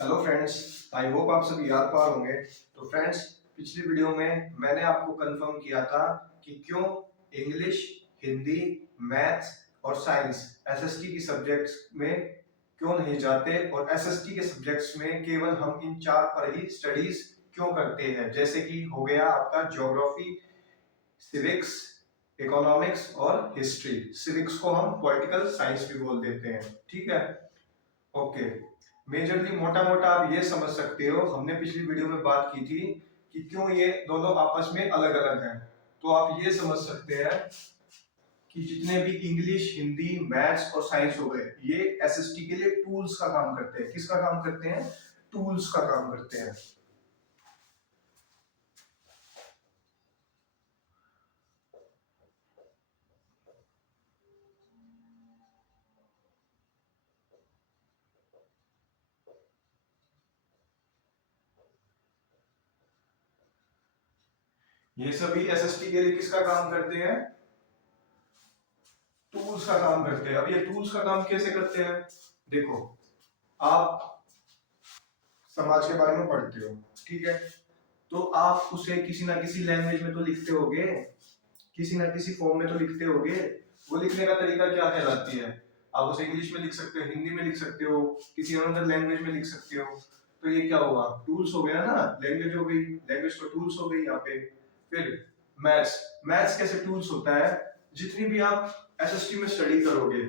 Hello friends, I hope आप सब याद पार होंगे। तो फ्रेंड्स, पिछली वीडियो में मैंने आपको कंफर्म किया था कि क्यों इंग्लिश, हिंदी, मैथ्स और साइंस एसएसटी की सब्जेक्ट्स में क्यों नहीं जाते और एसएसटी के सब्जेक्ट्स में केवल हम इन चार पर ही स्टडीज क्यों करते हैं। जैसे कि हो गया आपका ज्योग्राफी, सिविक्स, इकोनॉमिक्स और हिस्ट्री। सिविक्स को हम पॉलिटिकल साइंस भी बोल देते हैं, ठीक है। ओके, मेजरली मोटा मोटा आप ये समझ सकते हो, हमने पिछली वीडियो में बात की थी कि क्यों ये दोनों आपस में अलग अलग हैं। तो आप ये समझ सकते हैं कि जितने भी इंग्लिश, हिंदी, मैथ्स और साइंस हो गए, ये एसएसटी के लिए टूल्स का काम करते हैं। किसका काम करते हैं? टूल्स का काम करते हैं। ये सभी एसएसटी के लिए किसका काम करते हैं? टूल्स का काम करते हैं। अब ये टूल्स का काम कैसे करते हैं? देखो, आप समाज के बारे में पढ़ते हो, ठीक है। तो आप उसे किसी ना किसी लैंग्वेज में तो लिखते होगे, किसी ना किसी फॉर्म में तो लिखते होगे। वो लिखने का तरीका क्या कहलाती है? आप उसे इंग्लिश में लिख सकते हो, हिंदी में लिख सकते हो, किसी अनदर लैंग्वेज में लिख सकते हो। तो ये क्या हुआ? टूल्स हो गया ना, लैंग्वेज हो गई, लैंग्वेज तो टूल्स हो गई यहाँ पे। फिर मैथ्स, मैथ्स कैसे टूल्स होता है? जितनी भी आप एसएसटी में स्टडी करोगे,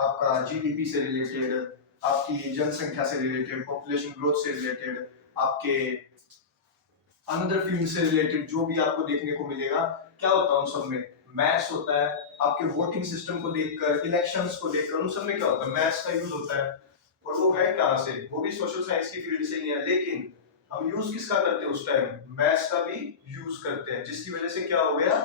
आपका जीडीपी से रिलेटेड, आपकी जनसंख्या से रिलेटेड, पॉपुलेशन ग्रोथ से रिलेटेड, आपके अनदर फील्ड से रिलेटेड जो भी आपको देखने को मिलेगा, क्या होता है उन सब में? मैथ्स होता है। आपके वोटिंग सिस्टम को देखकर, इलेक्शंस को देखकर, उन सब में क्या होता है? मैथ्स का यूज होता है। और वो है कहाँ से? वो भी सोशल साइंस की फील्ड से ही है, लेकिन हम यूज किसका करते हैं उस टाइम? मैथ्स का भी यूज करते हैं, जिसकी वजह से क्या हो गया?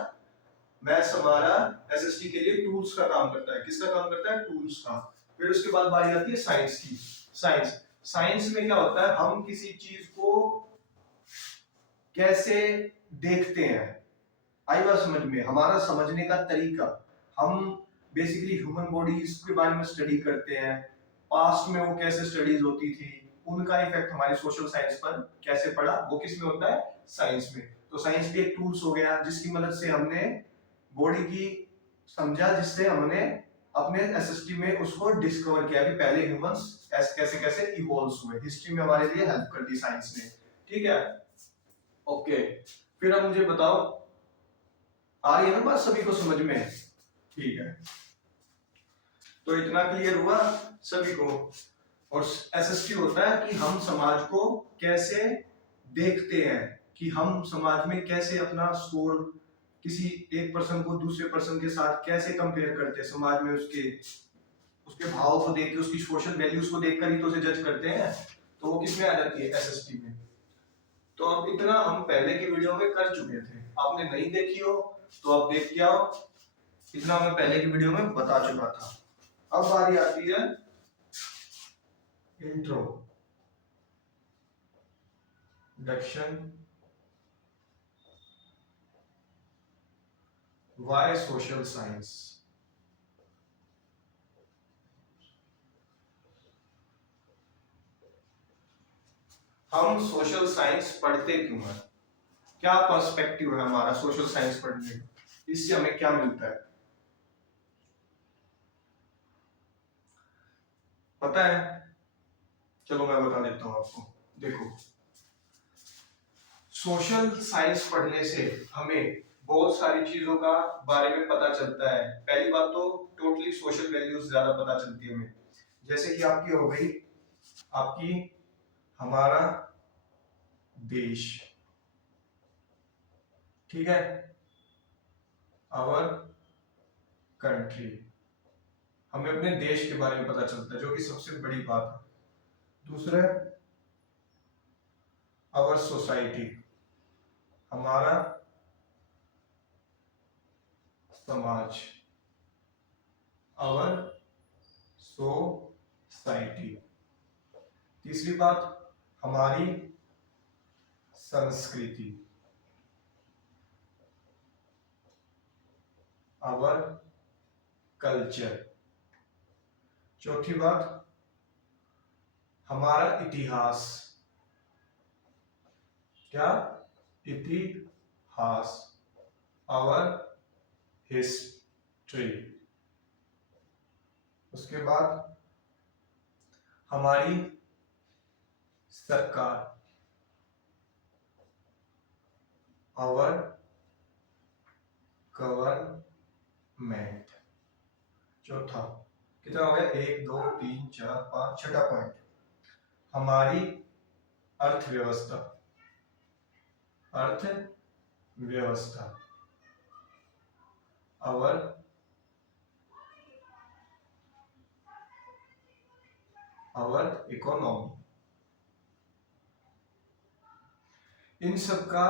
मैथ्स हमारा एसएसटी के लिए टूल्स का काम करता है। किसका काम करता है? टूल्स का। फिर उसके बाद बारी आती है साइंस की। साइंस, साइंस में क्या होता है? हम किसी चीज को कैसे देखते हैं, आई बात समझ में? हमारा समझने का तरीका। हम बेसिकली ह्यूमन बॉडीज के बारे में स्टडी करते हैं, पास्ट में वो कैसे स्टडीज होती थी, उनका इफेक्ट हमारी सोशल साइंस पर कैसे पड़ा, वो किस में होता है? साइंस में। तो साइंस भी एक टूल्स हो गया, जिसकी मदद से हमने बॉडी की समझा, जिससे हमने अपने एसएसटी में उसको डिस्कवर किया कि पहले ह्यूमंस कैसे कैसे इवॉल्व हुए। हिस्ट्री में हमारे लिए हेल्प कर दी साइंस ने, ठीक है। ओके, फिर अब मुझे बताओ, आ रही है ना बात सभी को समझ में? ठीक है, तो इतना क्लियर हुआ सभी को। और एसएसटी होता है कि हम समाज को कैसे देखते हैं, कि हम समाज में कैसे अपना स्कोर, किसी एक पर्सन को दूसरे पर्सन के साथ कैसे कंपेयर करते हैं समाज में, उसके उसके भाव को देख के, उसकी सोशल वैल्यूज को देखकर ही तो उसे जज करते हैं। तो वो किसमें आ जाती है? एसएसटी में। तो अब इतना हम पहले की वीडियो में कर चुके थे, आपने नहीं देखी हो तो आप देख के आओ। इतना मैं पहले की वीडियो में बता चुका था। अब बारी आती है इंट्रोडक्शन, व्हाई सोशल साइंस। हम सोशल साइंस पढ़ते क्यों हैं? क्या पर्सपेक्टिव है हमारा सोशल साइंस पढ़ने का? इससे हमें क्या मिलता है पता है? चलो मैं बता देता हूं आपको। देखो, सोशल साइंस पढ़ने से हमें बहुत सारी चीजों का बारे में पता चलता है। पहली बात तो टोटली सोशल वैल्यूज ज्यादा पता चलती है हमें। जैसे कि आपकी हो गई, आपकी हमारा देश, ठीक है, आवर कंट्री। हमें अपने देश के बारे में पता चलता है, जो कि सबसे बड़ी बात है। दूसरा, आवर सोसाइटी, हमारा समाज, आवर सोसाइटी। तीसरी बात, हमारी संस्कृति, आवर कल्चर। चौथी बात, हमारा इतिहास, क्या, इतिहास, आवर हिस्ट्री। उसके बाद हमारी सरकार, आवर गवर्नमेंट। चौथा, कितना हो गया, 1 2 3 4 5, छठा पॉइंट, हमारी अर्थव्यवस्था, अर्थव्यवस्था, आवर इकोनॉमी। इन सब का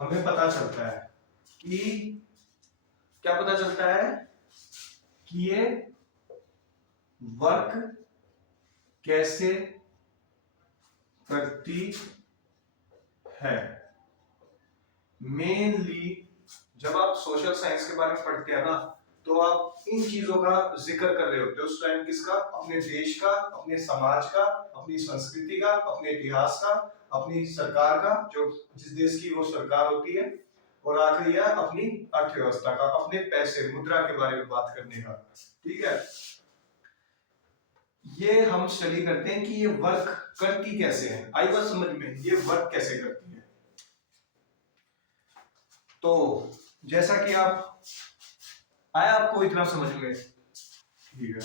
हमें पता चलता है कि, क्या पता चलता है कि ये वर्क कैसे करती है। मेनली जब आप सोशल साइंस के बारे में पढ़ते हैं ना, तो आप इन चीजों का जिक्र कर रहे होते हो उस टाइम, किसका, अपने देश का, अपने समाज का, अपनी संस्कृति का, अपने इतिहास का, अपनी सरकार का, जो जिस देश की वो सरकार होती है, और आखिरी है अपनी अर्थव्यवस्था का, अपने पैसे, मुद्रा के बारे में बात करने का। ठीक है, ये हम स्टडी करते हैं कि ये वर्क करती कैसे है। आई बात समझ में, ये वर्क कैसे करती है। तो जैसा कि आप, आया आपको इतना समझ में? ठीक है,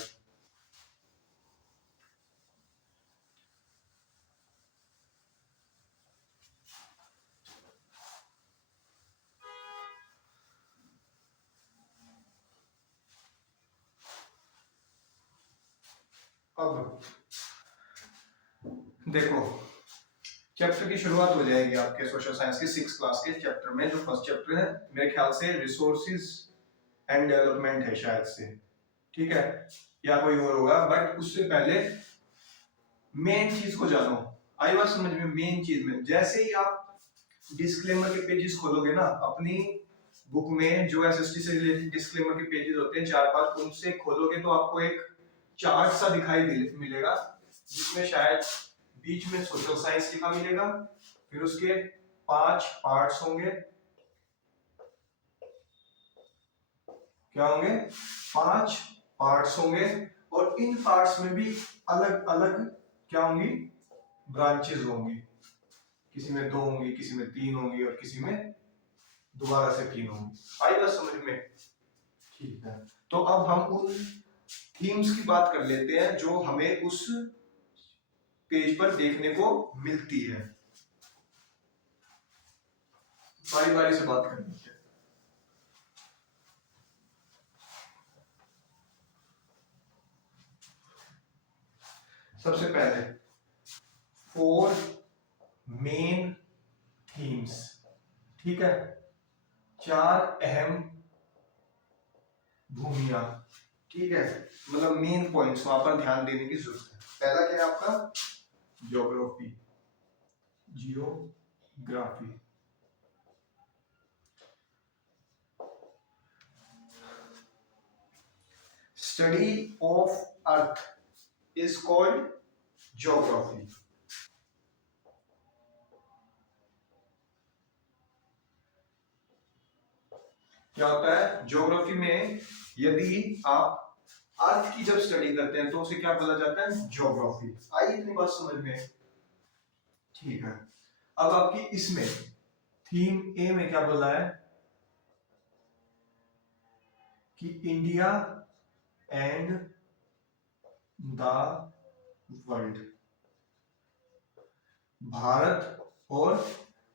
अब देखो, चैप्टर की शुरुआत हो जाएगी आपके सोशल साइंस के 6th क्लास के चैप्टर में। जो फर्स्ट चैप्टर है मेरे ख्याल से रिसोर्सेज एंड डेवलपमेंट है शायद से, ठीक है, या कोई और होगा, बट उससे पहले मेन चीज को जानो। आई बात समझ में? मेन चीज में जैसे ही आप डिस्क्लेमर के पेजेस खोलोगे ना अपनी बुक में, जो एसएसटी से रिलेटेड डिस्क्लेमर के पेजेस होते हैं 4-5, उनसे खोलोगे तो आपको एक चार्ट सा दिखाई मिलेगा, जिसमें शायद बीच में सोशल साइंस लिखा मिलेगा, फिर उसके 5 पार्ट्स होंगे। क्या होंगे? 5 पार्ट्स होंगे, और इन पार्ट्स में भी अलग अलग क्या होंगी? ब्रांचेस होंगी। किसी में 2 होंगी, किसी में 3 होंगी, और किसी में दोबारा से 3 होंगी। आई बात समझ में? ठीक है, तो अब हम उन थीम्स की बात कर लेते हैं जो हमें उस पेज पर देखने को मिलती है। बारी बारी से बात करनी है। सबसे पहले 4 मेन थीम्स, ठीक है, 4 अहम भूमिया, ठीक है, मतलब मेन पॉइंट्स वहां पर ध्यान देने की जरूरत है। पहला क्या है आपका? Geography, geography. Study of earth is called geography. क्या होता है ज्योग्राफी में? यदि आप अर्थ की जब स्टडी करते हैं तो उसे क्या बोला जाता है? ज्योग्राफी। आई इतनी बात समझ में? ठीक है, अब आपकी इसमें थीम ए में क्या बोला है कि India and the world, Bharat और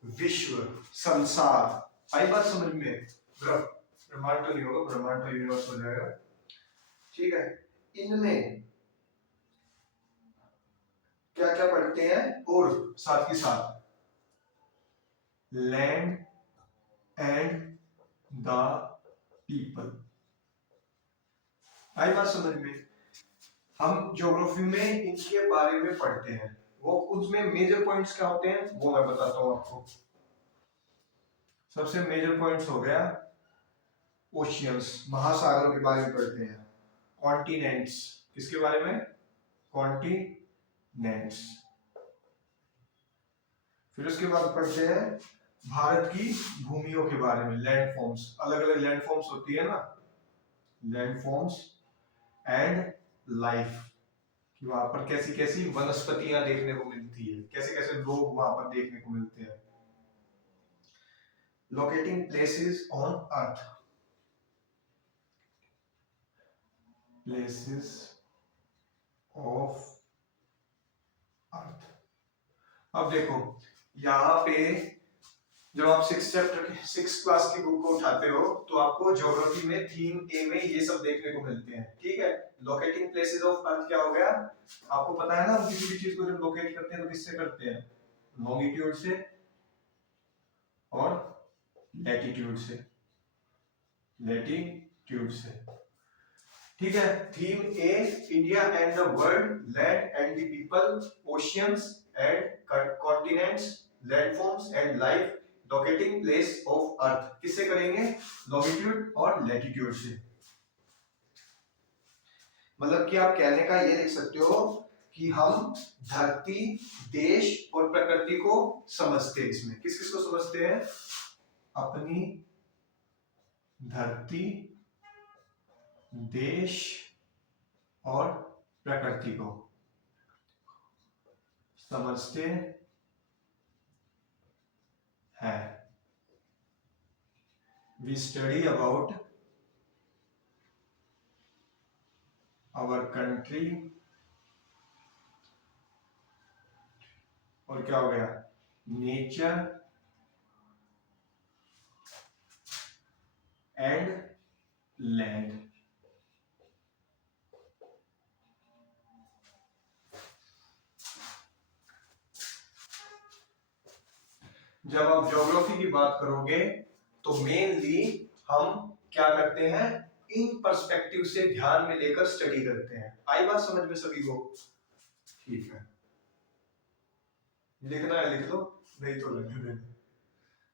विश्व, संसार। आई बात समझ में? ब्रह्मांड तो नहीं होगा, ब्रह्मांड तो यूनिवर्स हो जाएगा, ठीक है। इनमें क्या क्या पढ़ते हैं, और साथ ही साथ लैंड एंड द पीपल। आई बात समझ में? हम ज्योग्राफी में इनके बारे में पढ़ते हैं, वो उसमें मेजर पॉइंट्स क्या होते हैं वो मैं बताता हूं आपको। सबसे मेजर पॉइंट्स हो गया ओशियंस, महासागरों के बारे में पढ़ते हैं। कॉन्टिनेंट्स, किसके बारे में? Continents, nets. फिर उसके बाद पढ़ते हैं भारत की भूमियों के बारे में, लैंड फॉर्म्स। अलग अलग लैंड फॉर्म्स होती है ना, लैंड फॉर्म्स एंड लाइफ, कि वहां पर कैसी कैसी वनस्पतियां देखने को मिलती है, कैसे कैसे लोग वहां पर देखने को मिलते हैं। Locating places on earth, places of earth. अब देखो यहाँ पे जब आप सिक्स क्लास की बुक को उठाते हो तो आपको ज्योग्राफी में थीम ए में ये सब देखने को मिलते हैं, ठीक है। लोकेटिंग प्लेसेस ऑफ अर्थ क्या हो गया, आपको पता है ना, हम किसी भी चीज को जब लोकेट करते हैं तो किससे करते हैं, लॉन्गिट्यूड से और लैटिट्यूड से, लैटिट्यूड से, ठीक है। Theme A, India and the world, land and the people, oceans and continents, landforms and life, locating place of earth, किससे करेंगे, लॉन्गिट्यूड और लैटिट्यूड से। मतलब कि आप कहने का ये लिख सकते हो कि हम धरती, देश और प्रकृति को समझते हैं। इसमें किस किस को समझते हैं, अपनी धरती, देश और प्रकृति को समझते हैं। We study about our country, और क्या हो गया, नेचर एंड लैंड। जब आप ज्योग्राफी की बात करोगे तो मेनली हम क्या करते हैं, इन पर्सपेक्टिव से ध्यान में लेकर स्टडी करते हैं। आई बात समझ में सभी को, ठीक है। लिखना है लिख लो, नहीं तो लगने देना,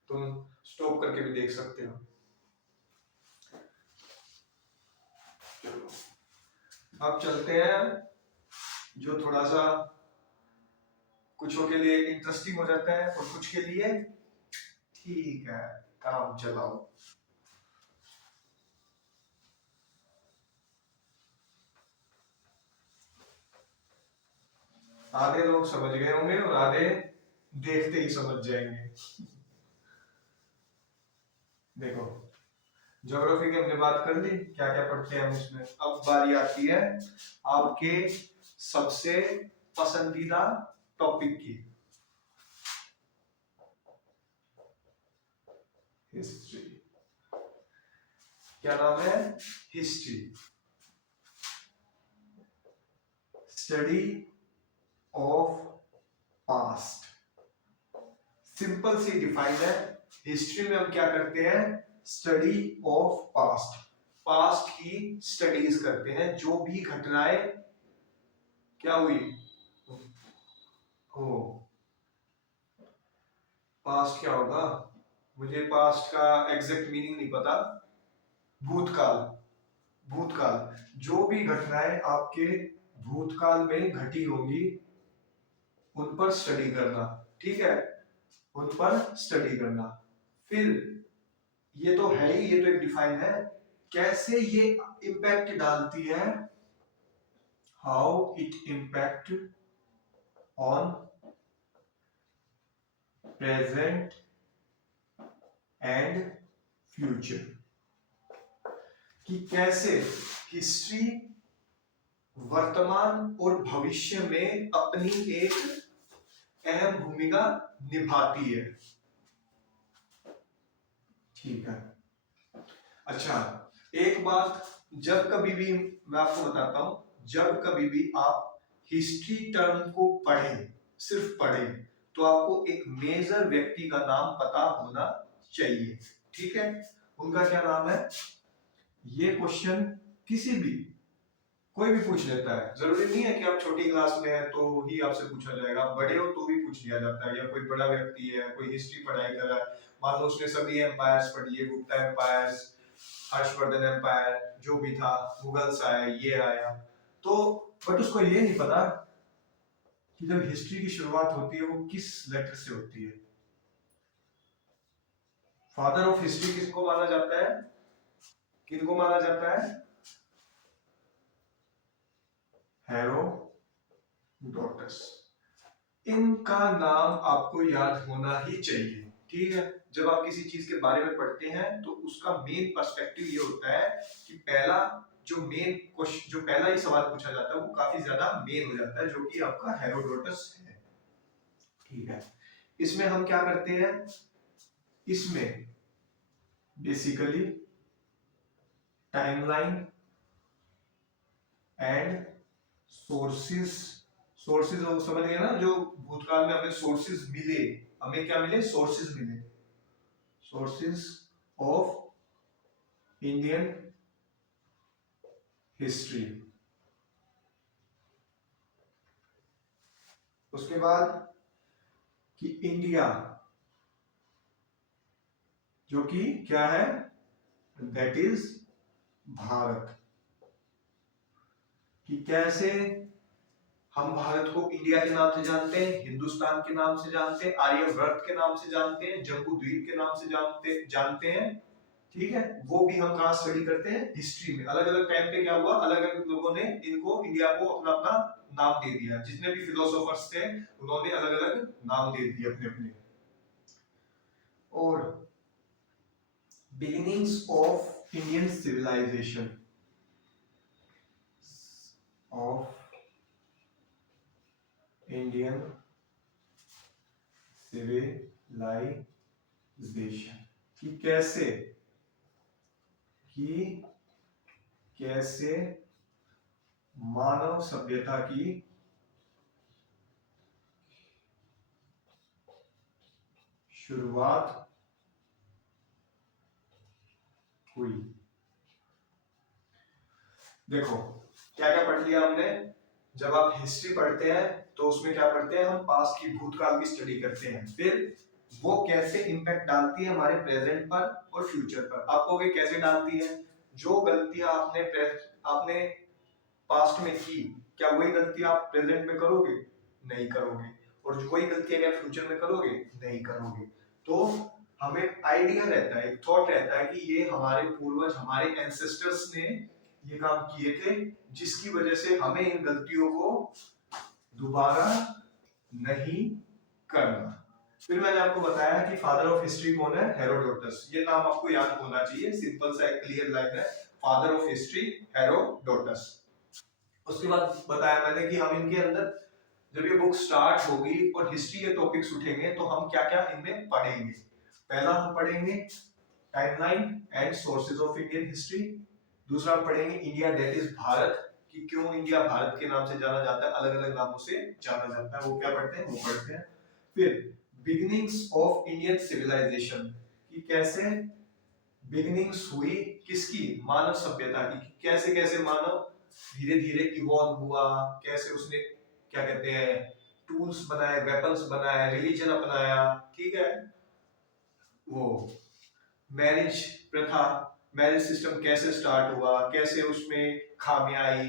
तुम स्टॉप करके भी देख सकते हो। चलो अब चलते हैं जो थोड़ा सा कुछों के लिए इंटरेस्टिंग हो जाता है और कुछ के लिए ठीक है, काम चलाओ। आधे लोग समझ गए होंगे और आधे देखते ही समझ जाएंगे। देखो ज्योग्राफी की हमने बात कर ली, क्या क्या पढ़ते हैं हम इसमें। अब बारी आती है आपके सबसे पसंदीदा टॉपिक की, हिस्ट्री। क्या नाम है, history, study of past. Simple सी डिफाइंड है, हिस्ट्री में हम क्या करते हैं, स्टडी ऑफ पास्ट, पास्ट की स्टडीज करते हैं। जो भी घटनाएं क्या हुई हो, पास्ट क्या होगा, मुझे पास्ट का एग्जैक्ट मीनिंग नहीं पता, भूतकाल, भूतकाल, जो भी घटनाएं आपके भूतकाल में घटी होंगी उन पर स्टडी करना, ठीक है, उन पर स्टडी करना। फिर ये तो है ही, ये तो एक डिफाइन है, कैसे ये इम्पैक्ट डालती है, how it impact on present and future, कि कैसे हिस्ट्री वर्तमान और भविष्य में अपनी एक अहम भूमिका निभाती है, ठीक है। अच्छा एक बात, जब कभी भी मैं आपको बताता हूं, जब कभी भी आप हिस्ट्री टर्म को पढ़ें, सिर्फ पढ़ें, तो आपको एक मेजर व्यक्ति का नाम पता होना चाहिए, ठीक है। उनका क्या नाम है, ये क्वेश्चन किसी भी कोई भी पूछ लेता है, जरूरी नहीं है कि आप छोटी क्लास में है तो ही आपसे पूछा जाएगा, बड़े हो तो भी पूछ लिया जाता है। या कोई बड़ा व्यक्ति है, कोई हिस्ट्री पढ़ाई कर रहा है, मान लो उसने सभी एम्पायर्स पढ़ लिए, गुप्ता एम्पायर्स, हर्षवर्धन एम्पायर, जो भी था, मुगल्स आए, ये आया, तो बट उसको ये नहीं पता कि जब हिस्ट्री की शुरुआत होती है वो किस लेटर से होती है। फादर ऑफ हिस्ट्री किसको माना जाता है, किनको माना जाता है, हेरोडोटस। इनका नाम आपको याद होना ही चाहिए, ठीक है। जब आप किसी चीज के बारे में पढ़ते हैं तो उसका मेन पर्सपेक्टिव ये होता है कि पहला जो मेन क्वेश्चन, जो पहला ही सवाल पूछा जाता है वो काफी ज्यादा मेन हो जाता है, जो कि आपका हेरोडोटस है, ठीक है। इसमें हम क्या करते हैं, इसमें basically timeline and sources, sources समझ गए ना, जो भूतकाल में हमें सोर्सेज मिले, हमें क्या मिले, सोर्सेज मिले, सोर्सेज ऑफ इंडियन हिस्ट्री। उसके बाद कि इंडिया जो कि क्या है, दैट इज भारत, कि कैसे हम भारत को इंडिया के नाम से जानते हैं, हिंदुस्तान के नाम से जानते हैं, आर्यव्रत के नाम से जानते हैं, जम्बू द्वीप के नाम से जानते हैं, ठीक है। वो भी हम कहाँ स्टडी करते हैं, हिस्ट्री में। अलग अलग टाइम पे क्या हुआ, अलग अलग लोगों ने इनको, इंडिया को अपना अपना नाम दे दिया, जितने भी फिलोसोफर्स थे उन्होंने अलग अलग नाम दे दिए अपने अपने। और beginnings of Indian civilisation, of Indian civilisation, कि कैसे मानव सभ्यता की शुरुआत हुई। देखो क्या क्या पढ़ लिया हमने, जब आप हिस्ट्री पढ़ते हैं तो उसमें क्या पढ़ते हैं हम, पास्ट की, भूतकाल की स्टडी करते हैं, फिर वो कैसे इंपैक्ट डालती है हमारे प्रेजेंट पर और फ्यूचर पर। आपको वे कैसे डालती है, जो गलतियां आपने पास्ट में की, क्या वही गलती आप प्रेजेंट में करोगे, नहीं करोगे, और जो वही गलती अगर फ्यूचर में करोगे, नहीं करोगे। तो हमें आइडिया रहता है, एक थॉट रहता है कि ये हमारे पूर्वज, हमारे एंसेस्टर्स ने ये काम किए थे, जिसकी वजह से हमें इन गलतियों को दोबारा नहीं करना। फिर मैंने आपको बताया कि फादर ऑफ हिस्ट्री कौन है, हेरोडोटस। ये नाम आपको याद होना चाहिए, सिंपल सा एक क्लियर लाइन है, फादर ऑफ हिस्ट्री हेरोडोटस। उसके बाद बताया मैंने कि हम इनके अंदर, जब ये बुक स्टार्ट होगी और हिस्ट्री के टॉपिक्स उठेंगे तो हम क्या क्या इनमें पढ़ेंगे। पहला हम पढ़ेंगे timeline and sources of Indian history. दूसरा हम पढ़ेंगे इंडिया दैट इज भारत, कि क्यों इंडिया भारत के नाम से जाना जाता है, अलग अलग नामों से जाना जाता है, वो क्या पढ़ते हैं, वो पढ़ते हैं। फिर बिगिनिंग्स ऑफ इंडियन सिविलाइजेशन, कि कैसे बिगिनिंग्स हुई किसकी, मानव सभ्यता की, कैसे कैसे मानव धीरे धीरे इवॉल्व हुआ, कैसे उसने क्या कहते हैं टूल्स बनाए, वेपन्स बनाए, रिलीजन अपनाया, ठीक है। वो मैरिज प्रथा, मैरिज सिस्टम कैसे स्टार्ट हुआ, कैसे उसमें खामियां आई,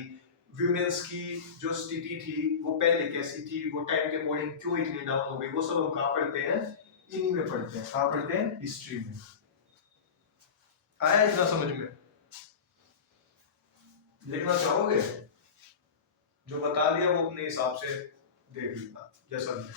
विमेंस की जो स्थिति थी वो पहले कैसी थी, वो टाइम के अकॉर्डिंग क्यों इतनी डाउन हो गई, वो सब हम कहाँ पढ़ते हैं, इन्हीं में पढ़ते हैं। कहाँ पढ़ते हैं, हिस्ट्री में। आया इतना समझ में, लिखना चाहोगे, जो बता दिया वो अपने हिसाब से देख लेना जैसा भी।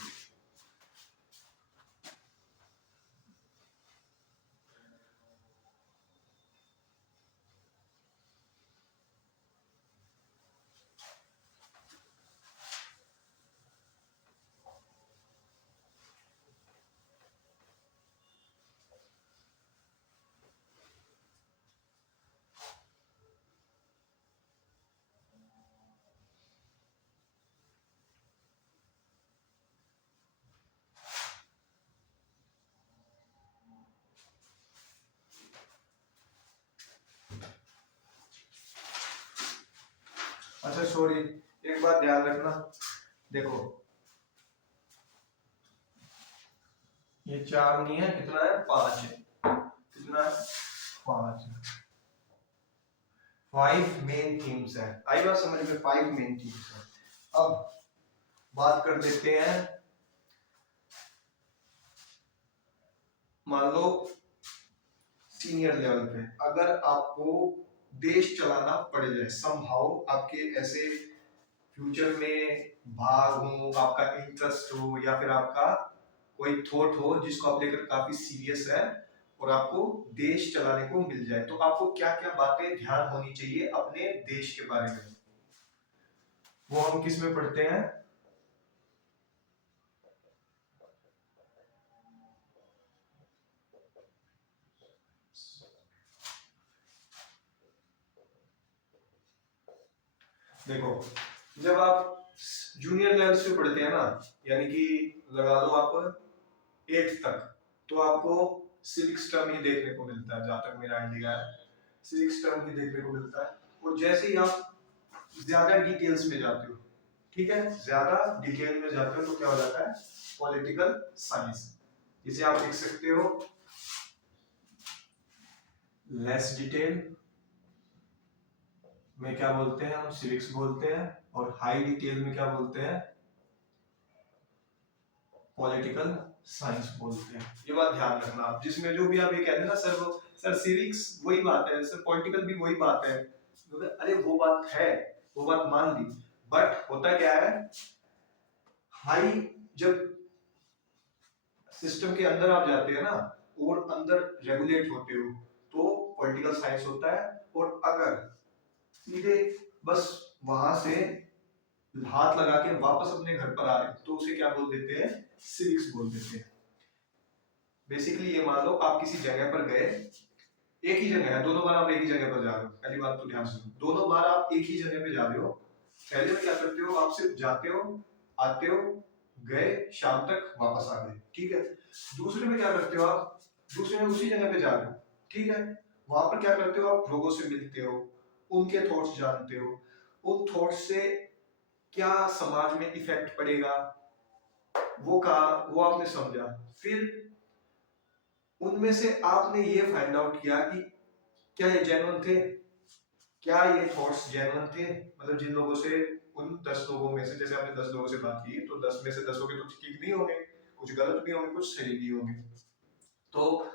अच्छा सॉरी, एक बात ध्यान रखना, देखो ये 4 नहीं है, कितना है, 5 है, कितना है, 5 है। 5 मेन थीम्स है, आई बात समझ में, 5 मेन थीम्स है। अब बात कर लेते हैं, मान लो सीनियर लेवल पे अगर आपको देश चलाना पड़ जाए, समहाउ आपके ऐसे फ्यूचर में भाग हो, आपका इंटरेस्ट हो, या फिर आपका कोई थॉट हो जिसको आप लेकर काफी सीरियस है और आपको देश चलाने को मिल जाए, तो आपको क्या क्या बातें ध्यान होनी चाहिए अपने देश के बारे में, वो हम किस में पढ़ते हैं? देखो, जब आप जूनियर लेवल से पढ़ते हैं ना, यानी कि लगा लो आप 8th तक, तो आपको सिविक्स टर्म ही देखने को मिलता है, जहां तक मेरा आइडिया है सिविक्स टर्म ही देखने को मिलता है। और जैसे ही आप ज्यादा डिटेल्स में जाते हो, ठीक है, ज्यादा डिटेल में जाते हो तो क्या हो जाता है, पॉलिटिकल साइंस, जिसे आप लिख सकते हो लेस डिटेल में क्या बोलते हैं, हम सिविक्स बोलते हैं, और हाई डिटेल में क्या बोलते हैं, पॉलिटिकल साइंस बोलते हैं। ये बात ध्यान रखना आप, जिसमें जो भी आप ये कहते हैं ना सर, वो सर सिविक्स वही बात है, सर पॉलिटिकल भी वही बात है, अरे वो बात है, वो बात मान ली, बट होता क्या है, हाई जब सिस्टम के अंदर आप जाते हैं ना और अंदर रेगुलेट होते हो तो पॉलिटिकल साइंस होता है, और अगर सीधे बस वहां से हाथ लगा के वापस अपने घर पर आ रहे तो उसे क्या बोल देते हैं, सिविक्स बोल देते हैं। बेसिकली ये मान लो आप किसी जगह पर गए, एक ही जगह है, दोनों बार आप एक ही जगह पर जा रहे हो, पहली बात तो ध्यान सुनो, दोनों बार आप एक ही जगह पे जा रहे हो, पहले में क्या करते हो, आप सिर्फ जाते हो, आते हो, गए, शाम तक वापस आ गए, ठीक है। दूसरे में क्या करते हो आप, दूसरे में उसी जगह पे जा रहे हो, ठीक है, वहां पर क्या करते हो, आप लोगों से मिलते हो, उनके थॉट्स जानते हो, उन थॉट्स से क्या समाज में इफेक्ट पड़ेगा वो कहा, वो आपने समझा, फिर उनमें से आपने ये फाइंड आउट किया कि क्या ये जेन्युइन थे, क्या ये थॉट्स जेन्युइन थे, मतलब जिन लोगों से, उन 10 लोगों में से, जैसे आपने 10 लोगों से बात की तो 10 में से 10 के तो ठीक नहीं होंगे, कुछ गलत भी होंगे, कुछ सही भी होंगे, तो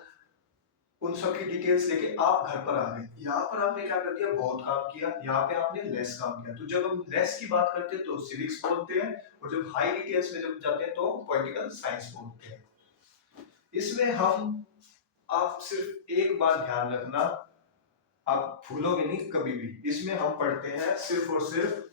उन सब की डिटेल्स लेके आप घर पर आ गए, यहाँ पर आपने क्या कर दिया, बहुत काम किया, यहाँ पे आपने लेस काम किया, तो जब हम लेस की बात करते हैं तो सिविक्स बोलते हैं, और जब हाई डिटेल्स में जब जाते हैं तो पॉलिटिकल साइंस बोलते हैं। इसमें हम, आप सिर्फ एक बात ध्यान रखना, आप भूलोगे नहीं कभी भी, इसमें हम पढ़ते हैं सिर्फ और सिर्फ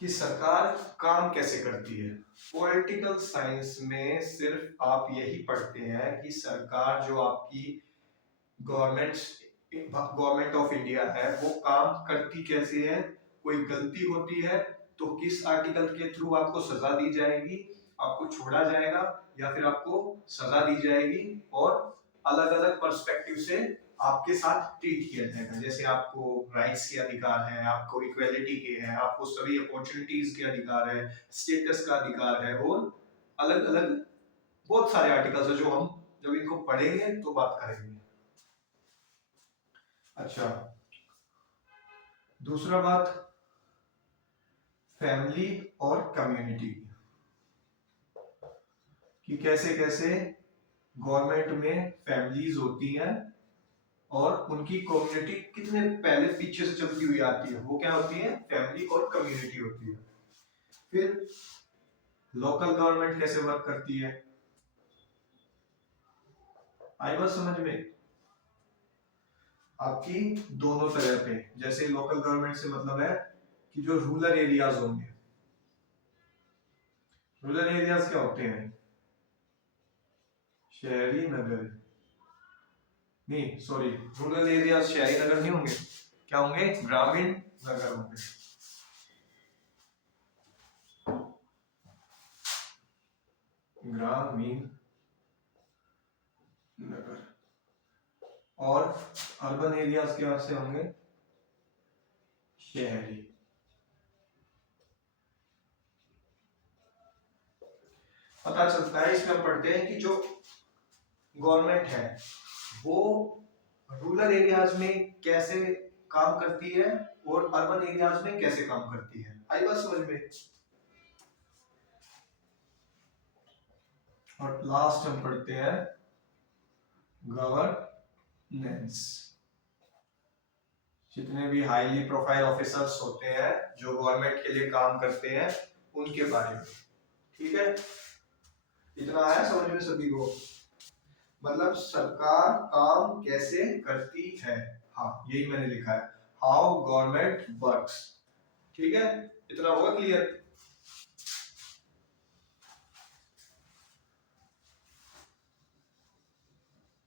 कि सरकार काम कैसे करती है। पॉलिटिकल साइंस में सिर्फ आप यही पढ़ते हैं कि सरकार जो आपकी गवर्नमेंट गवर्नमेंट ऑफ इंडिया है वो काम करती कैसे है, कोई गलती होती है तो किस आर्टिकल के थ्रू आपको सजा दी जाएगी, आपको छोड़ा जाएगा या फिर आपको सजा दी जाएगी, और अलग अलग पर्सपेक्टिव से आपके साथ ट्रीट किया जाएगा, जैसे आपको राइट्स के अधिकार है, आपको इक्वेलिटी के है, आपको सभी अपॉर्चुनिटीज के अधिकार है, स्टेटस का अधिकार है, और अलग अलग बहुत सारे आर्टिकल्स है जो हम जब इनको पढ़ेंगे तो बात करेंगे। अच्छा, दूसरा बात, फैमिली और कम्युनिटी कि कैसे कैसे गवर्नमेंट में फैमिलीज होती हैं और उनकी कम्युनिटी कितने पहले पीछे से चलती हुई आती है, वो क्या होती है, फैमिली और कम्युनिटी होती है। फिर लोकल गवर्नमेंट कैसे वर्क करती है, आई बात समझ में आपकी, दोनों तरह पे, जैसे लोकल गवर्नमेंट से मतलब है कि जो रूरल एरियाज होंगे, रूरल एरियाज क्या होते हैं, शहरी नगर, नहीं सॉरी, रूरल एरियाज शहरी नगर नहीं होंगे, क्या होंगे, ग्रामीण नगर होंगे, ग्रामीण नगर, और अर्बन एरियाज क्या से होंगे, शहरी। पता चलता है, इसमें हम पढ़ते हैं कि जो गवर्नमेंट है वो रूरल एरियाज में कैसे काम करती है और अर्बन एरियाज में कैसे काम करती है। आई बात समझ में। और लास्ट हम पढ़ते हैं गवर्नेंस। जितने भी हाईली प्रोफाइल ऑफिसर्स होते हैं जो गवर्नमेंट के लिए काम करते हैं उनके बारे में। ठीक है, इतना आया समझ में सभी को? मतलब सरकार काम कैसे करती है, हाँ यही मैंने लिखा है, हाउ गवर्नमेंट वर्क्स। ठीक है, इतना होगा क्लियर?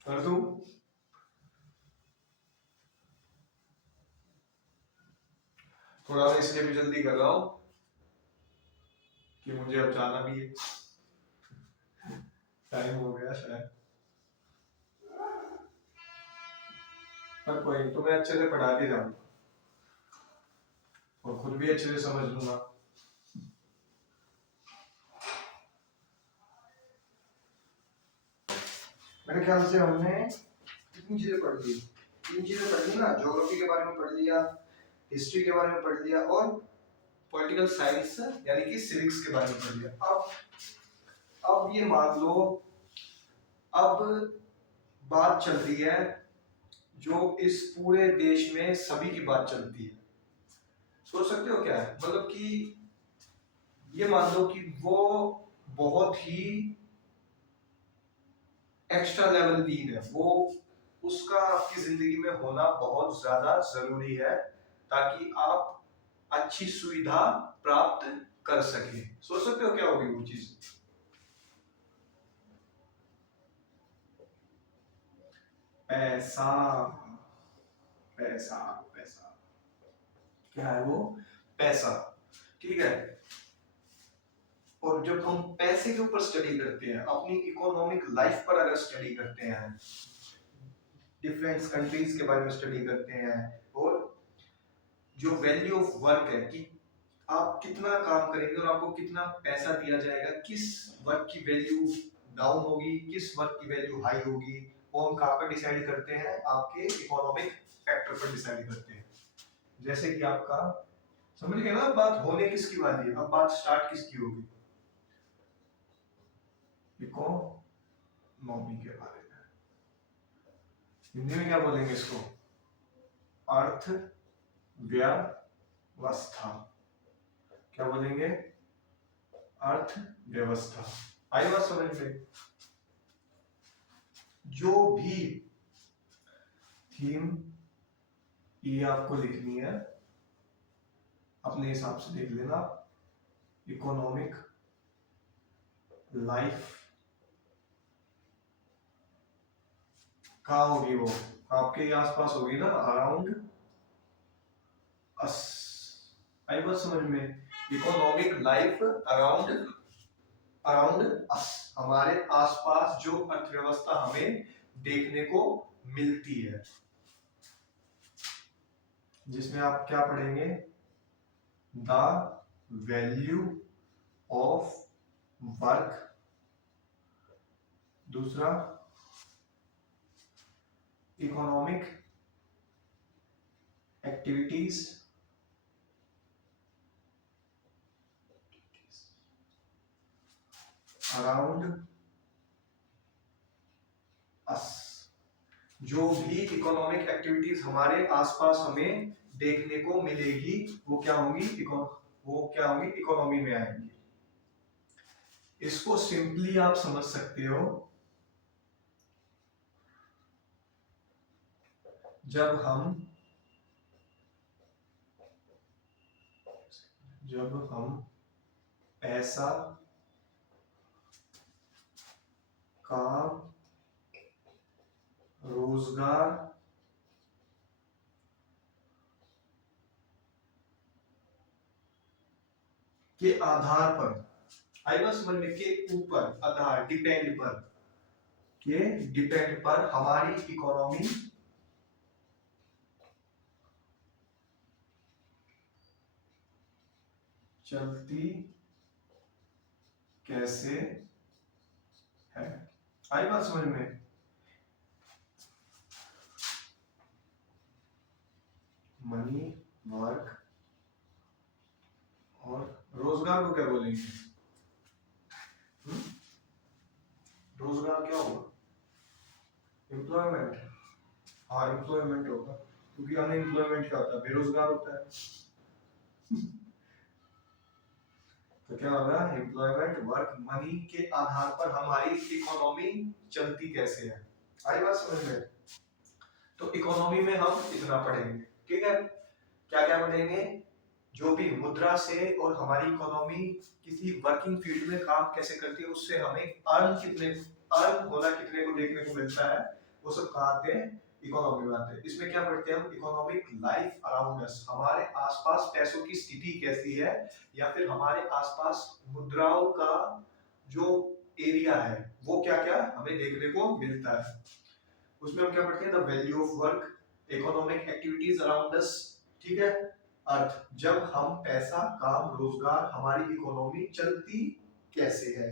कर दूं? थोड़ा मैं इसलिए भी जल्दी कर रहा हूं कि मुझे अब जाना भी है, टाइम हो गया शायद। पर कोई नहीं, तुम्हें अच्छे से पढ़ा के जाऊंगा और खुद भी अच्छे से समझ लूंगा। मेरे ख्याल से हमने कितनी चीजें पढ़ ली, 3 चीजें पढ़ ली ना, ज्योग्राफी के बारे में पढ़ लिया, हिस्ट्री के बारे में पढ़ लिया और पॉलिटिकल साइंस यानी कि सिविक्स के बारे में पढ़ लिया। अब ये मान लो, अब बात चल रही है जो इस पूरे देश में सभी की बात चलती है। सोच सकते हो क्या है, मतलब कि ये मान लो कि वो बहुत ही एक्स्ट्रा लेवल नीड है, वो उसका आपकी जिंदगी में होना बहुत ज्यादा जरूरी है ताकि आप अच्छी सुविधा प्राप्त कर सके। सोच सकते हो क्या होगी वो चीज? पैसा। पैसा पैसा क्या है वो? पैसा। ठीक है, और जब हम पैसे के ऊपर स्टडी करते हैं, अपनी इकोनॉमिक लाइफ पर अगर स्टडी करते हैं, डिफरेंट कंट्रीज के बारे में स्टडी करते हैं, और जो वैल्यू ऑफ वर्क है कि आप कितना काम करेंगे और आपको कितना पैसा दिया जाएगा, किस वर्क की वैल्यू डाउन होगी, किस वर्क की वैल्यू हाई होगी, वो हम कहाँ पर डिसाइड करते हैं? आपके इकोनॉमिक फैक्टर पर डिसाइड करते हैं। जैसे कि आपका, समझ गए ना बात होने किसकी वाली है, अब बात स्टार्ट किसकी होगी? इकोनॉमी के बारे में। हिंदी में क्या बोलेंगे इसको? अर्थव्यवस्था। क्या बोलेंगे? अर्थव्यवस्था। आई बात समझ में? जो भी थीम ये आपको लिखनी है अपने हिसाब से लिख लेना। इकोनॉमिक लाइफ कहाँ होगी? वो आपके आसपास होगी ना, अराउंड अस। आई बात समझ में? Economic life around around us, हमारे आसपास जो अर्थव्यवस्था हमें देखने को मिलती है, जिसमें आप क्या पढ़ेंगे? द वैल्यू ऑफ वर्क, दूसरा इकोनॉमिक एक्टिविटीज अराउंड अस। जो भी इकोनॉमिक एक्टिविटीज हमारे आसपास हमें देखने को मिलेगी वो क्या होंगी? वो क्या होंगी? इकोनॉमी में आएंगी। इसको सिंपली आप समझ सकते हो, जब हम पैसा, काम, रोजगार के आधार पर, आई बात समझ में? के ऊपर, आधार, डिपेंड पर, के डिपेंड पर हमारी इकोनॉमी चलती कैसे है। आई बात समझ में? मनी, वर्क और रोजगार को क्या बोलेंगे? हम्म? रोजगार क्या होगा? एम्प्लॉयमेंट। हाँ एम्प्लॉयमेंट होगा, क्योंकि अनएम्प्लॉयमेंट क्या होता है? बेरोजगार होता है। तो क्या होगा? एम्प्लॉयमेंट, वर्क, मनी के आधार पर हमारी इकोनॉमी चलती कैसे है। आई बात समझ में? तो इकोनॉमी में हम इतना पढ़ेंगे, ठीक है? क्या क्या पढ़ेंगे? जो भी मुद्रा से और हमारी इकोनॉमी किसी वर्किंग फील्ड में काम कैसे करती है, उससे हमें अर्न होना कितने को देखने को मिलता है, वो सब कहाँ आते हैं? इकोनॉमी में आते हैं। इसमें क्या पढ़ते हैं हम? इकोनॉमिक लाइफ अराउंड अस, हमारे आसपास पैसों की स्थिति कैसी है, या फिर हमारे आसपास मुद्राओं का जो एरिया है वो क्या क्या हमें देखने को मिलता है। उसमें हम क्या पढ़ते हैं? The value of work, economic activities around us, ठीक है? अर्थ, जब हम पैसा, काम, रोजगार, हमारी इकोनॉमी चलती कैसे है,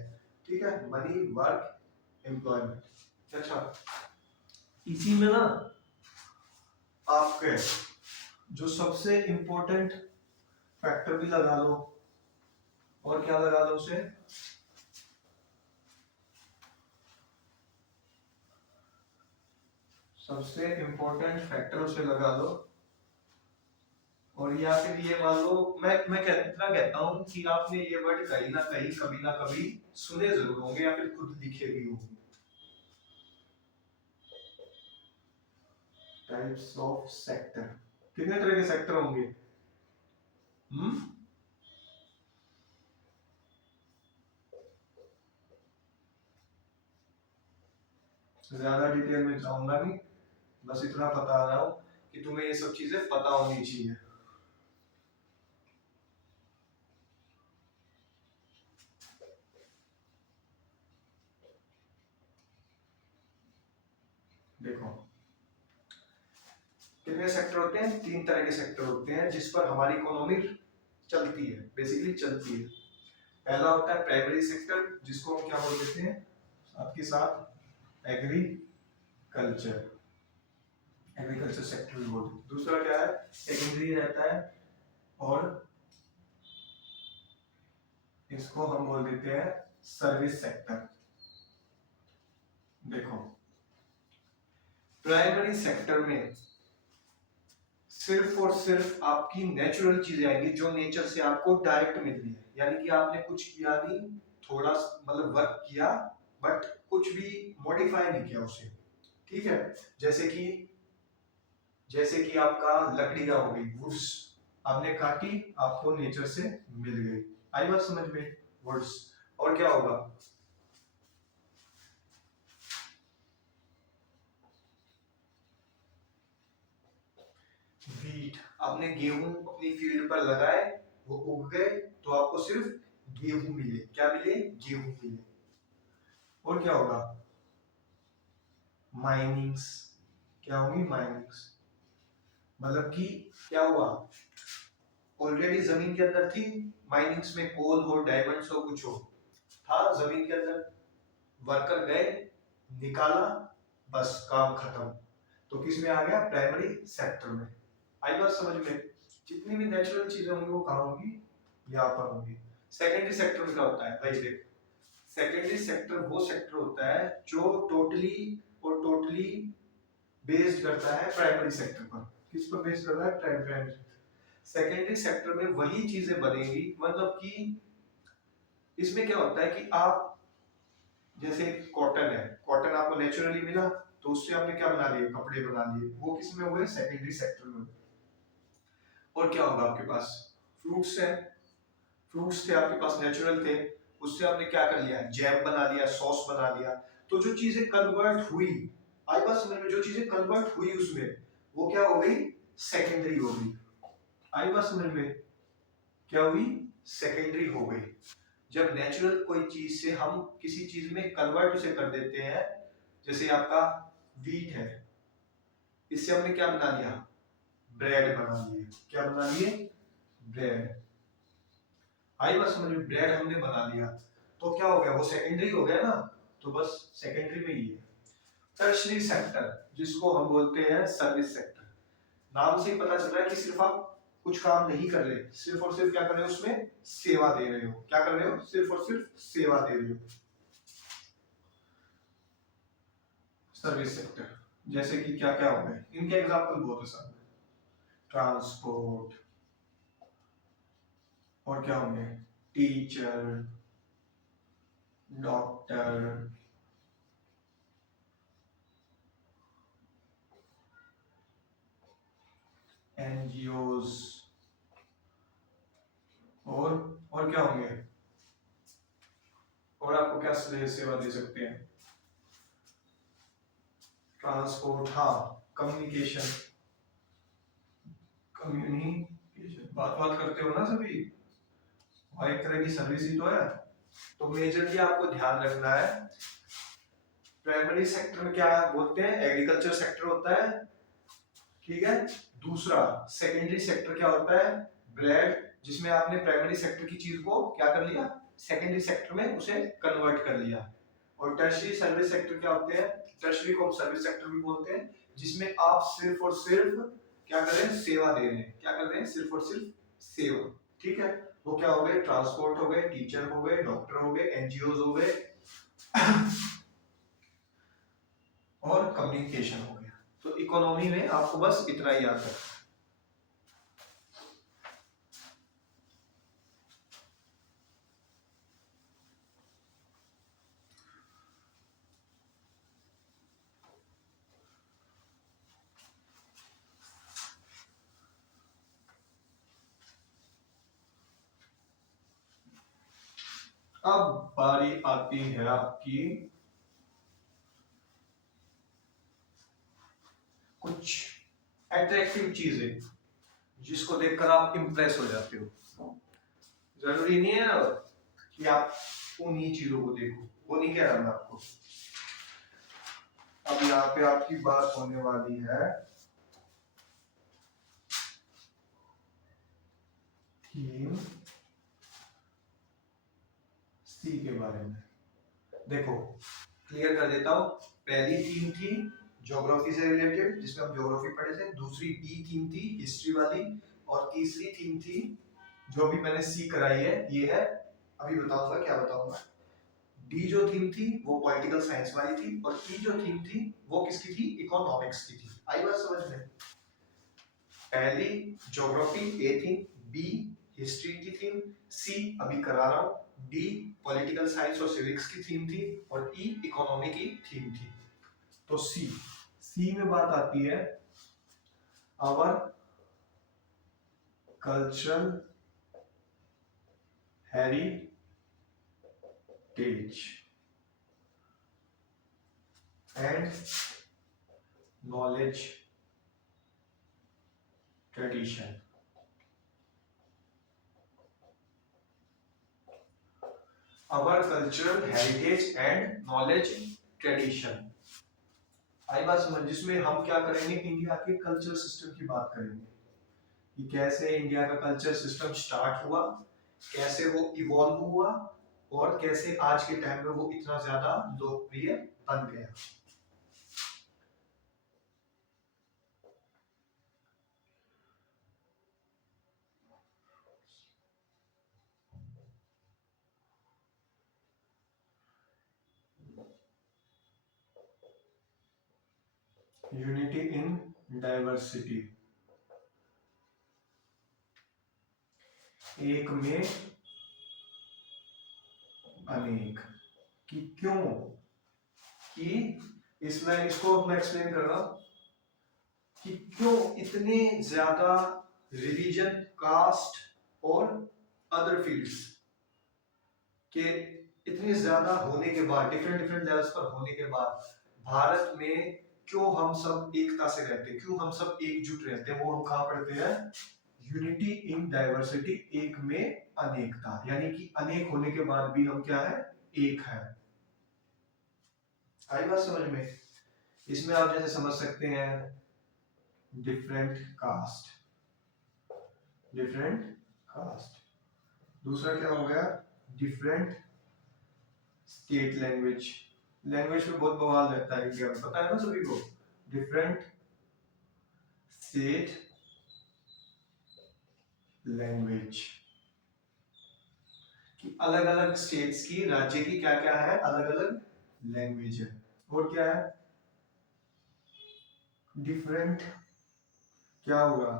ठीक है? Money, work, employment. अच्छा, इसी में ना आपके जो सबसे इंपॉर्टेंट फैक्टर भी लगा लो, और क्या लगा लो उसे? सबसे इंपॉर्टेंट फैक्टर उसे लगा लो, और या फिर ये मान लो, मैं इतना कहता हूं कि आपने ये वर्ड कहीं ना कहीं कभी ना कभी सुने जरूर होंगे, या फिर खुद लिखे भी होंगे। टाइप्स ऑफ सेक्टर, कितने तरह के सेक्टर होंगे? हम्म? ज्यादा डिटेल में जाऊंगा नहीं, बस इतना बता रहा हूं कि तुम्हें ये सब चीजें पता होनी चाहिए। देखो, कितने सेक्टर होते हैं? 3 तरह के सेक्टर होते हैं जिस पर हमारी इकोनॉमी चलती है, बेसिकली चलती है। पहला होता है प्राइमरी सेक्टर, जिसको हम क्या बोल देते हैं आपके साथ? एग्रीकल्चर, एग्रीकल्चर सेक्टर भी बोलते हैं। दूसरा क्या है? सेकेंडरी रहता है, और इसको हम बोल देते हैं सर्विस सेक्टर। देखो, प्राइमरी सेक्टर में सिर्फ और सिर्फ आपकी नेचुरल चीजें आएंगी, जो नेचर से आपको डायरेक्ट मिल रही है, यानी कि आपने कुछ किया नहीं, थोड़ा मतलब वर्क किया, बट कुछ भी मॉडिफाई नहीं किया उसे, ठीक है? जैसे कि आपका लकड़ियां हो गई, वुड्स, आपने काटी, आपको नेचर से मिल गई। आई बात समझ में? वुड्स। और क्या होगा? वीट, आपने गेहूं अपनी फील्ड पर लगाए, वो उग गए, तो आपको सिर्फ गेहूं मिले। क्या मिले? गेहूं मिले। और क्या होगा? माइनिंग्स। क्या होगी? माइनिंग्स, मतलब कि क्या हुआ? ऑलरेडी जमीन के अंदर थी, माइनिंग्स में कोल हो, डायमंड्स हो, कुछ हो, था जमीन के अंदर, वर्कर गए, निकाला, बस काम खत्म। तो किस में आ गया? प्राइमरी सेक्टर में। आई बात समझ में? जितनी भी नेचुरल चीजें होंगी वो कहाँ होंगी? यहाँ पर होंगी। सेकेंडरी सेक्टर में क्या होता है भाई? देख, सेकेंडरी सेक्टर वो सेक्टर होता है जो टोटली बेस्ड करता है प्राइमरी सेक्टर पर। किस पर बेस्ड करता है? प्राइमरी। सेकेंडरी सेक्टर में वही चीजें बनेगी, मतलब कि इसमें क्या होता है कि आप, जैसे कॉटन है, कॉटन आपको नेचुरली मिला, तो उससे आपने क्या बना लिए? कपड़े बना लिए। वो किस में हुए? सेकेंडरी सेक्टर में। और क्या होगा आपके पास? फ्रूट्स है, फ्रूट्स थे आपके पास, नेचुरल थे, उससे आपने क्या कर लिया? जैम बना लिया, सॉस बना लिया। तो जो चीजें कन्वर्ट हुई, आई बात समझ में? जो चीजें कन्वर्ट हुई उसमें, वो क्या हो गई? सेकेंडरी हो गई। आई बात समझ में? क्या हुई? सेकेंडरी हो गई। जब नेचुरल कोई चीज से हम किसी चीज में कन्वर्ट उसे कर देते हैं, जैसे आपका वीट है, इससे हमने क्या बना लिया? ब्रेड बना लिए। क्या बना लिए? ब्रेड। आई बात समझ में? ब्रेड हमने बना लिया, तो क्या हो गया? वो सेकेंडरी हो गया ना। तो बस सेकेंडरी में ही है। टर्शरी सेक्टर जिसको हम बोलते हैं सर्विस सेक्टर, नाम से ही पता चल रहा है कि सिर्फ आप कुछ काम नहीं कर रहे, सिर्फ और सिर्फ क्या कर रहे हो, उसमें सेवा दे रहे हो। क्या कर रहे हो, सिर्फ और सिर्फ सेवा दे रहे हो। सर्विस सेक्टर जैसे कि क्या क्या हो गए, इनके एग्जांपल बहुत आसान है, ट्रांसपोर्ट, और क्या होंगे, टीचर, डॉक्टर, एनजीओज, और क्या होंगे, और आपको क्या सेवा दे सकते हैं, ट्रांसपोर्ट, हाँ, कम्युनिकेशन, बात करते हो ना सभी, और एक तरह की सर्विस ही तो है। तो मेजरली आपको ध्यान रखना है, प्राइमरी सेक्टर में क्या बोलते हैं, एग्रीकल्चर सेक्टर होता है, ठीक है। दूसरा सेकेंडरी सेक्टर क्या होता है, ब्रेड, जिसमें आपने प्राइमरी सेक्टर की चीज को क्या कर लिया, सेकेंडरी सेक्टर में उसे कन्वर्ट कर लिया। और टर्शरी सर्विस सेक्टर क्या होते हैं, टर्शरी को हम सर्विस सेक्टर भी बोलते हैं, जिसमें आप सिर्फ और सिर्फ क्या कर रहे हैं, सेवा दे रहे हैं। क्या कर रहे हैं, सिर्फ और सिर्फ सेवा, ठीक है। वो क्या हो गए, ट्रांसपोर्ट हो गए, टीचर हो गए, डॉक्टर हो गए, एनजीओ हो गए और कम्युनिकेशन हो गया। तो इकोनॉमी में आपको बस इतना ही याद रखना। अब बारी आती है आपकी कुछ अट्रैक्टिव चीजें जिसको देखकर आप इंप्रेस हो जाते हो। जरूरी नहीं है कि आप उन्हीं चीजों को देखो, वो नहीं कह रहा मैं आपको। अब यहाँ पे आपकी बात होने वाली है थीम सी के बारे में। देखो क्लियर कर देता हूँ, पहली थीम थी ज्योग्राफी से रिलेटेड, जिसमें हम ज्योग्राफी पढ़े थे। दूसरी बी थीम थी हिस्ट्री वाली, और तीसरी थीम थी जो भी मैंने सी कराई है, ये है, अभी बताऊंगा क्या बताऊंगा। डी जो थीम थी वो पॉलिटिकल साइंस वाली थी, और ई जो थीम थी वो किसकी थी, इकोनॉमिक्स की थी। आई बात समझ में, पहली ज्योग्राफी ए थीम, बी हिस्ट्री की थीम, सी अभी करा रहा हूं, डी पॉलिटिकल साइंस और सिविक्स की थीम थी, और ई इकोनॉमी की थीम थी। तो सी में बात आती है our cultural heritage and knowledge tradition. Our cultural heritage and knowledge tradition, आई बात समझ, जिसमें हम क्या करेंगे, इंडिया के कल्चर सिस्टम की बात करेंगे कि कैसे इंडिया का कल्चर सिस्टम स्टार्ट हुआ, कैसे वो इवॉल्व हुआ, और कैसे आज के टाइम में वो इतना ज्यादा लोकप्रिय बन गया। यूनिटी इन डाइवर्सिटी, एक में अनेक, कि क्यों, कि इसमें इसको मैं एक्सप्लेन कर रहा हूं कि क्यों इतने ज्यादा रिलीजन, कास्ट और अदर फील्ड्स के इतने ज्यादा होने के बाद, डिफरेंट डिफरेंट लेवल्स पर होने के बाद, भारत में क्यों हम सब एकता से रहते हैं, क्यों हम सब एकजुट रहते हैं, वो हम कहाँ पढ़ते हैं, यूनिटी इन डाइवर्सिटी, एक में अनेकता, यानी कि अनेक होने के बाद भी हम क्या है, एक है। आई बात समझ में, इसमें आप जैसे समझ सकते हैं डिफरेंट कास्ट, डिफरेंट कास्ट, दूसरा क्या हो गया, डिफरेंट स्टेट लैंग्वेज, लैंग्वेज में बहुत बवाल रहता है इंडिया में, पता है ना सभी को। डिफरेंट स्टेट लैंग्वेज कि अलग अलग स्टेट्स की, राज्य की क्या क्या है, अलग अलग लैंग्वेज है। और क्या है, डिफरेंट क्या होगा,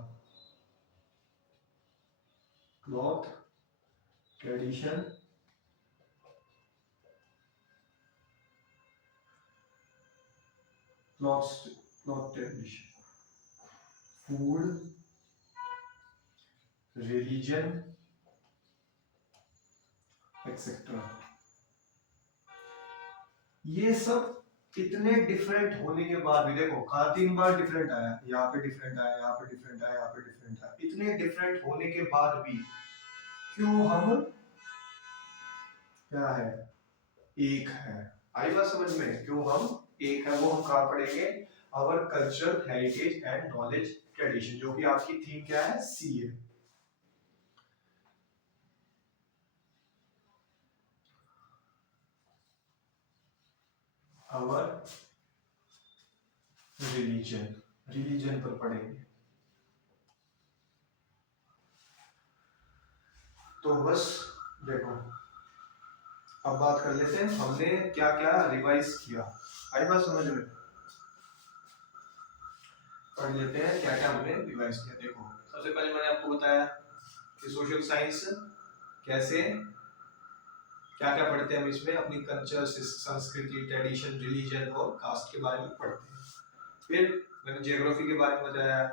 cloth tradition, cloth tradition, food, religion, etcetera. ये सब इतने डिफरेंट होने के बाद भी, देखो कहा 3 बार डिफरेंट आया, यहाँ पे डिफरेंट आया, यहाँ पे डिफरेंट आया, यहाँ पे डिफरेंट आया, इतने डिफरेंट होने के बाद भी क्यों हम क्या है, एक है। आई बात समझ में, क्यों हम एक है, वो हम कहाँ पढ़ेंगे, our culture heritage and knowledge tradition, जो कि आपकी थीम क्या है, सी है। आवर रिलीजन, रिलीजन पर पढ़ेंगे। तो बस देखो, अब बात कर लेते हैं हमने क्या क्या रिवाइज किया। आई बात समझ में, पढ़ लेते हैं क्या क्या हमने रिवाइज किया। देखो सबसे पहले मैंने आपको बताया कि सोशल साइंस कैसे, क्या क्या पढ़ते हैं हम इसमें, अपनी कल्चर, संस्कृति, ट्रेडिशन, रिलीजन और कास्ट के बारे में पढ़ते हैं। फिर मैंने ज्योग्राफी के बारे में बताया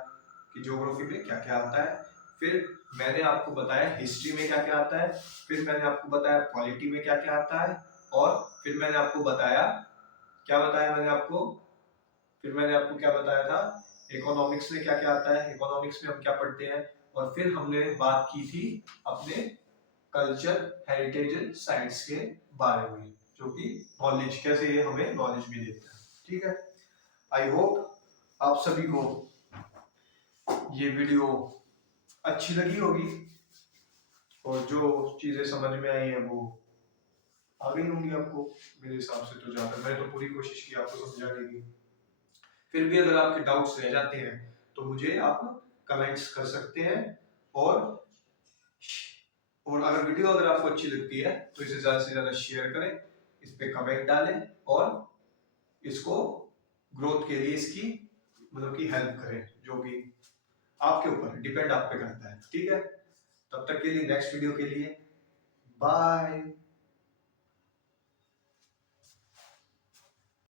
कि ज्योग्राफी में क्या क्या आता है। फिर मैंने आपको बताया हिस्ट्री में क्या क्या आता है। फिर मैंने आपको बताया पॉलिटी में क्या क्या आता है। और फिर मैंने आपको बताया, क्या बताया मैंने आपको, फिर मैंने आपको क्या बताया था, इकोनॉमिक्स में क्या क्या आता है, इकोनॉमिक्स में हम क्या पढ़ते हैं। और फिर हमने बात की थी अपने कल्चर हेरिटेज साइट्स के बारे में, जो कि नॉलेज कैसे ये हमें नॉलेज भी देता है। ठीक है, आई होप आप सभी को ये वीडियो अच्छी लगी होगी और जो चीजें समझ में आई है वो आ गई होंगी आपको। मेरे हिसाब से तो ज्यादा, मैंने तो पूरी कोशिश की आपको समझाने की। फिर भी अगर आपके डाउट्स रह जाते हैं तो मुझे आप कमेंट्स कर सकते हैं। और अगर वीडियो अगर आपको अच्छी लगती है तो इसे ज्यादा से ज्यादा शेयर करें, इस पे कमेंट डालें और इसको ग्रोथ के लिए इसकी मतलब की हेल्प करें, जो कि आपके ऊपर डिपेंड, आप पे करता है। ठीक है, तब तक के लिए, नेक्स्ट वीडियो के लिए बाय।